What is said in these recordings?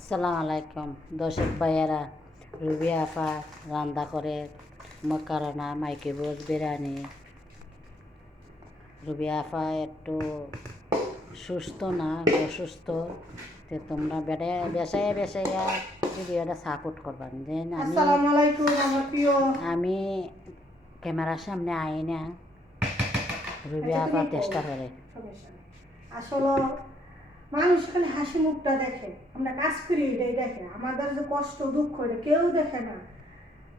আসসালামু আলাইকুম দর্শক ভাইয়েরা। রুবি আফা রান্না করে মকারনা মাইকে বোঝ বিরিয়ানি। রুবি আফা একটু সুস্থ না, অসুস্থ। তো তোমরা বেসাইয়া বেসাইয়া ভিডিওটা সাপোর্ট করবেন। দেন আমি ক্যামেরার সামনে আই না, রুবি আফা চেষ্টা করে। আসলে মানুষ খালি হাসি মুখটা দেখে, আমরা কাজ করি এটাই দেখে, আমাদের যে কষ্ট দুঃখ এটা কেউ দেখে না।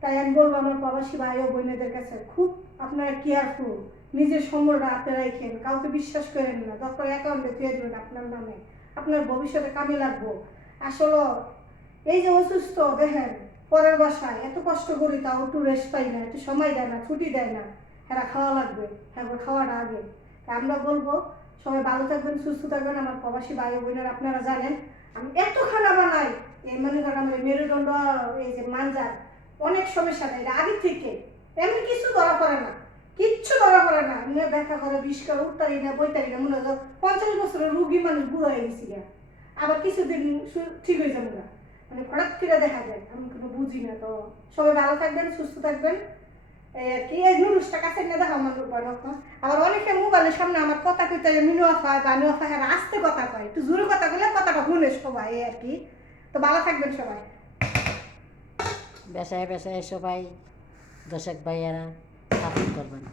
তাই আমি বলবো আমার প্রবাসী ভাই ও বোনেদের কাছে, খুব আপনারা কেয়ারফুল, নিজের সম্বলটা হাতে রাখেন, কাউকে বিশ্বাস করেন না। দরকার অ্যাকাউন্টে দিয়ে দেবেন আপনার নামে, আপনার ভবিষ্যতে কামে লাগবো। আসলে এই যে অসুস্থ দেখেন, পরের বাসায় এত কষ্ট করি, তাও একটু রেস্ট পাই না, একটু সময় দেয় না, ছুটি দেয় না। হ্যাঁ, খাওয়া লাগবে, হ্যাঁ খাওয়াটা আগে। আমরা বলবো সবাই ভালো থাকবেন, সুস্থ থাকবেন। আমার প্রবাসী ভাই বোনেরা আপনারা জানেন আমি এত খানা বানাই, এই মনে করেন আমার মেরুদণ্ড, এই যে মানজার অনেক সমস্যা দেয় আগে থেকে, এমনি কিছু ধরা পড়ে না, কিচ্ছু ধরা পড়ে না। এমনি দেখা করে 20 করে উঠতারি না বইতারি না, মনে হয় 50 বছরের রুগী মানুষ বুড়ো হয়ে গেছি গা, আবার কিছুদিন ঠিক হয়ে যাবে না, মানে হঠাৎ করে দেখা যায়, আমি কোনো বুঝি না। তো সবাই ভালো থাকবেন, সুস্থ থাকবেন। কি এই নুরুসটা কাছে না দেখা আমার রূপার আবার অনেকে মোবাইলের সামনে আমার কথা কইতে মিনু আফা বানু আফা, হ্যাঁ আস্তে কথা কয়, একটু জোরে কথা কইলে কথাটা শুনে সবাই, এই আর কি। তো ভালো থাকবেন সবাই। বেসায় বেসায় সবাই দর্শক ভাইয়েরা সাপোর্ট করবেন।